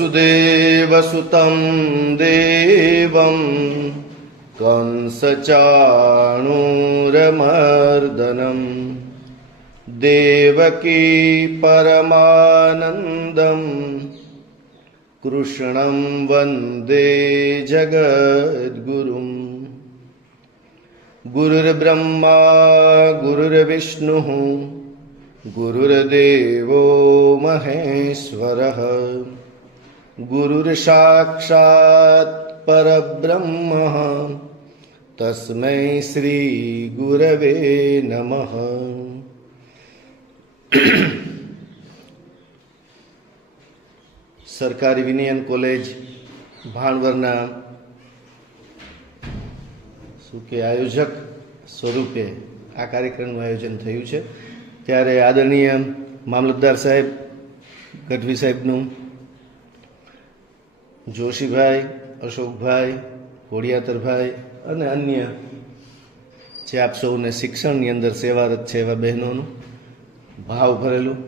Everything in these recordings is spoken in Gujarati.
वसुदेवसुतं देवं कंसचाणूरमर्दनं देवकी परमानन्दं कृष्णं वन्दे जगद्गुरुम्। गुरुर्ब्रह्मा गुरुर्विष्णुः गुरुर्देवो महेश्वरः गुरुर्साक्षात् परब्रह्म तस्मै श्री गुरवे नमः। સરકારી વિનયન કોલેજ ભાણવરના શું કે આયોજક સ્વરૂપે આ કાર્યક્રમનું આયોજન થયું છે, ત્યારે આદરણીય મામલતદાર સાહેબ ગઢવી સાહેબનું, જોશીભાઈ, અશોકભાઈ, ઘોડિયાતરભાઈ અને અન્ય જે આપ સૌને શિક્ષણની અંદર સેવારત છે એવા બહેનોનું ભાવ ભરેલું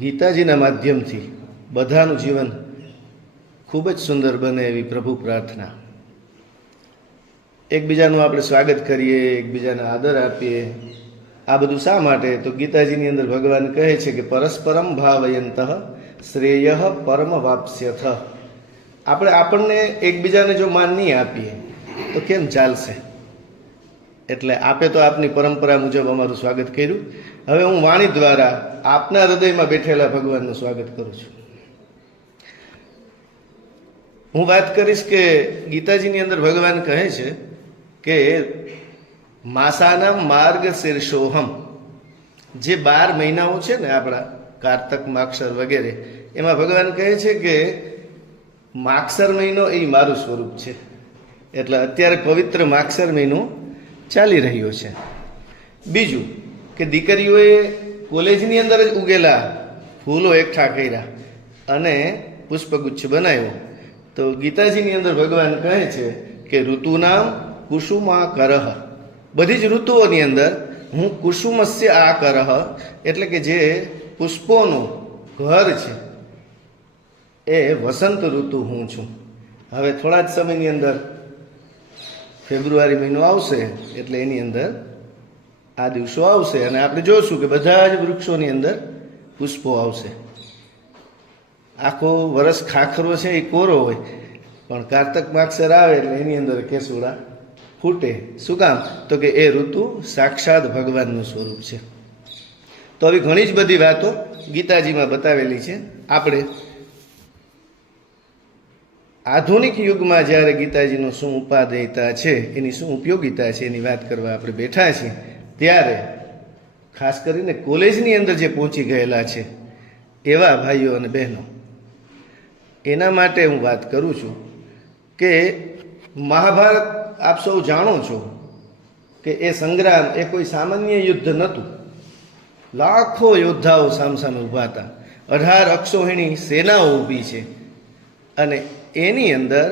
ગીતાજીના માધ્યમથી બધાનું જીવન ખૂબ જ સુંદર બને એવી પ્રભુ પ્રાર્થના. એકબીજાનું આપણે સ્વાગત કરીએ, એકબીજાને આદર આપીએ. આ બધું શા માટે? તો ગીતાજીની અંદર ભગવાન કહે છે કે પરસ્પરમ ભાવયંતઃ શ્રેય પરમ વાપ્સ્યથ. આપણે આપણને એકબીજાને જો માન નહીં આપીએ તો કેમ ચાલશે? એટલે આપે તો આપની પરંપરા મુજબ અમારું સ્વાગત કર્યું. હવે હું વાણી દ્વારા આપના હૃદયમાં બેઠેલા ભગવાનનું સ્વાગત કરું છું. હું વાત કરીશ કે ગીતાજીની અંદર ભગવાન કહે છે કે માસાના માર્ગ શીર્ષોહમ, જે 12 મહિનાઓ છે ને આપણા કારતક, માક્ષર વગેરે, એમાં ભગવાન કહે છે કે માક્ષર મહિનો એ મારું સ્વરૂપ છે. એટલે અત્યારે પવિત્ર માક્ષર મહિનો ચાલી રહ્યો છે. બીજું કે દીકરીઓએ કોલેજની અંદર જ ઉગેલા ફૂલો એકઠા કર્યા અને પુષ્પગુચ્છ બનાવ્યો. તો ગીતાજીની અંદર ભગવાન કહે છે કે ઋતુનામ કુસુમા કરહ, બધી જ ઋતુઓની અંદર હું કુસુમસ્ય આ કરહ, એટલે કે જે પુષ્પોનું ઘર છે એ વસંત ઋતુ હું છું. હવે થોડા જ સમયની અંદર ફેબ્રુઆરી મહિનો આવશે, એટલે એની અંદર આ દિવસો આવશે અને આપણે જોઈશું કે બધા જ વૃક્ષોની અંદર પુષ્પો આવશે. આખો વરસ ખાખરો છે એ કોરો હોય, પણ કારતક માક્ષર આવે એટલે એની અંદર કેસુડા ફૂટે. શું કામ? તો કે એ ઋતુ સાક્ષાત ભગવાનનું સ્વરૂપ છે. તો આવી ઘણી જ બધી વાતો ગીતાજીમાં બતાવેલી છે. આપણે આધુનિક યુગમાં જ્યારે ગીતાજીનો શું ઉપાદેયતા છે, એની શું ઉપયોગિતા છે, એની વાત કરવા આપણે બેઠા છીએ, ત્યારે ખાસ કરીને કોલેજની અંદર જે પહોંચી ગયેલા છે એવા ભાઈઓ અને બહેનો, એના માટે હું વાત કરું છું કે મહાભારત આપ સૌ જાણો છો કે એ સંગ્રામ એ કોઈ સામાન્ય યુદ્ધ નહોતું. લાખો યોદ્ધાઓ સામસામે ઊભા હતા, 18 અક્ષોહિણી સેનાઓ ઊભી છે અને એની અંદર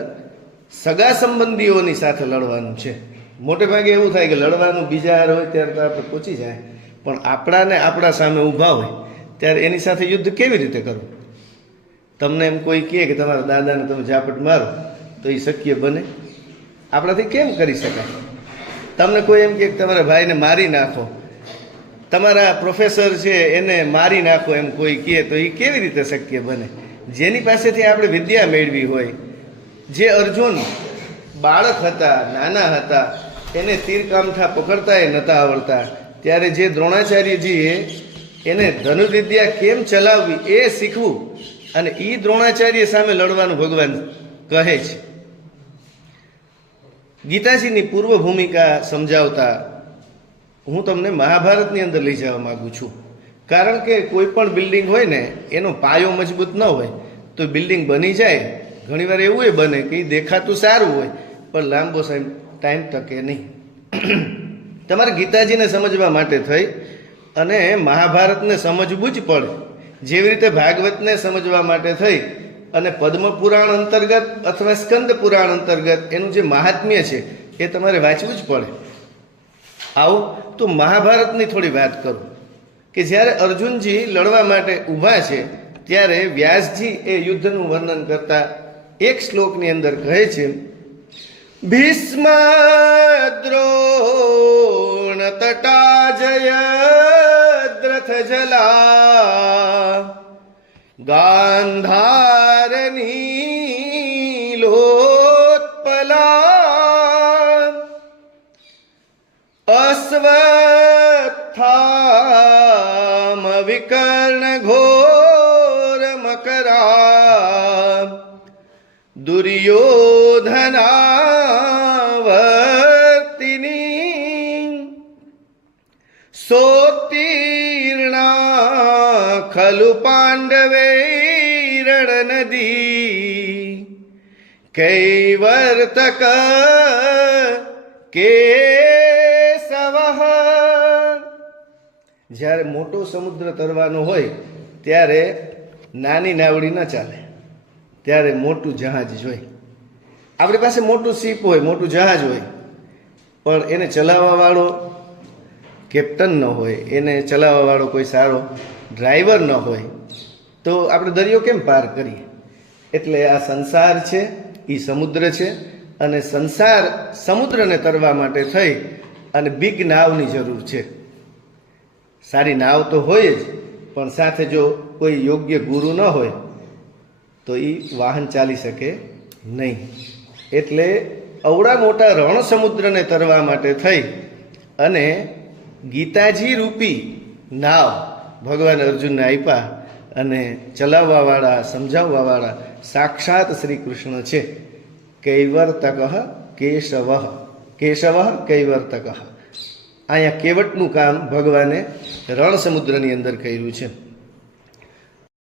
સગા સંબંધીઓની સાથે લડવાનું છે. મોટે ભાગે એવું થાય કે લડવાનું બીજા હાર હોય ત્યારે તો આપણે પહોંચી જાય, પણ આપણાને આપણા સામે ઊભા હોય ત્યારે એની સાથે યુદ્ધ કેવી રીતે કરવું? તમને એમ કોઈ કહે કે તમારા દાદાને તમે ઝાપટ મારો તો એ શક્ય બને? આપણાથી કેમ કરી શકાય? તમને કોઈ એમ કહે કે તમારા ભાઈને મારી નાખો, તમારા પ્રોફેસર છે એને મારી નાખો, એમ કોઈ કહે તો એ કેવી રીતે શક્ય બને? જેની પાસેથી આપણે વિદ્યા મેળવી હોય, જે અર્જુન બાળક હતા, નાના હતા, એને તીરકામઠા પકડતા એ નહોતા આવડતા, ત્યારે જે દ્રોણાચાર્યજીએ એને ધનુર્વિદ્યા કેમ ચલાવવી એ શીખવું અને એ દ્રોણાચાર્ય સામે લડવાનું ભગવાન કહે છે. ગીતાજીની પૂર્વ ભૂમિકા સમજાવતા હું તમને મહાભારતની અંદર લઈ જવા માગું છું. કારણ કે કોઈ પણ બિલ્ડિંગ હોય ને એનો પાયો મજબૂત ન હોય તો બિલ્ડિંગ બની જાય. ઘણીવાર એવું એ બને કે એ દેખાતું સારું હોય પણ લાંબો ટાઈમ ટકે નહીં. તમારે ગીતાજીને સમજવા માટે થઈ અને મહાભારતને સમજવું જ પડે. જેવી રીતે ભાગવતને સમજવા માટે થઈ અને પદ્મ પુરાણ અંતર્ગત અથવા સ્કંદ પુરાણ અંતર્ગત એનું જે મહાત્મ્ય છે એ તમારે વાંચવું જ પડે. આવું તો મહાભારતની થોડી વાત કરું કે જ્યારે અર્જુનજી લડવા માટે ઊભા છે ત્યારે વ્યાસજી એ યુદ્ધનું વર્ણન કરતા એક શ્લોકની અંદર કહે છે, ભીષ્મ દ્રોણ તટા જયદ્રથ જલા ગાંધારની લોત્પલા અશ્વત્થામ વિકર્ણ ઘોર મકરા દુર્યોધનાવર્તિની સોત્તીર્ણા ખલુ પાંડવૈરણ નદી કૈવર્તક કેશવ. જ્યારે મોટો સમુદ્ર તરવાનો હોય ત્યારે નાની નાવડી ન ચાલે, ત્યારે મોટું જહાજ જોઈએ. આપણી પાસે મોટું શીપ હોય, મોટું જહાજ હોય, પણ એને ચલાવવા વાળો કેપ્ટન ન હોય, એને ચલાવવા વાળો કોઈ સારો ડ્રાઈવર ન હોય, તો આપણે દરિયો કેમ પાર કરીએ? એટલે આ સંસાર છે એ સમુદ્ર છે, અને સમુદ્રને તરવા માટે થઈ અને બિગ નાવની જરૂર છે. સારી નાવ તો હોય જ, પણ સાથે જો કોઈ યોગ્ય ગુરુ ન હોય તો એ વાહન ચાલી શકે નહીં. એટલે અવડા મોટા રણ સમુદ્રને તરવા માટે થઈ અને ગીતાજી રૂપી નાવ ભગવાન અર્જુનને આપ્યા, અને ચલાવવાવાળા, સમજાવવાવાળા સાક્ષાત શ્રી કૃષ્ણ છે. કૈવર્તક કેશવ, કેશવ કૈવર્તક. અહીંયા કેવટનું કામ ભગવાને રણ સમુદ્રની અંદર કર્યું છે.